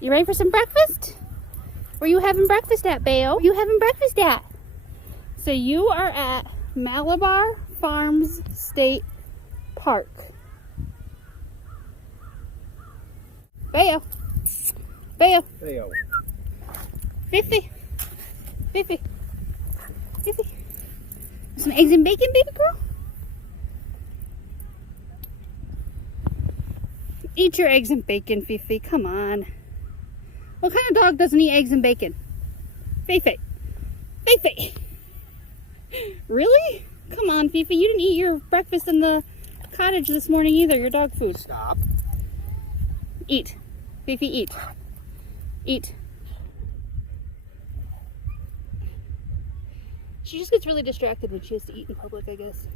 You ready for some breakfast? Where you having breakfast at, Bayo? Where you having breakfast at? So you are at Malabar Farm State Park. Bayo. Bayo. Bayo. Fifi. Fifi. Fifi. Some eggs and bacon, baby girl? Eat your eggs and bacon, Fifi. Come on. What kind of dog doesn't eat eggs and bacon? Fifi. Fifi. Really? Come on, Fifi. You didn't eat your breakfast in the cottage this morning either. Your dog food. Stop. Eat. Fifi, eat. Eat. She just gets really distracted when she has to eat in public, I guess.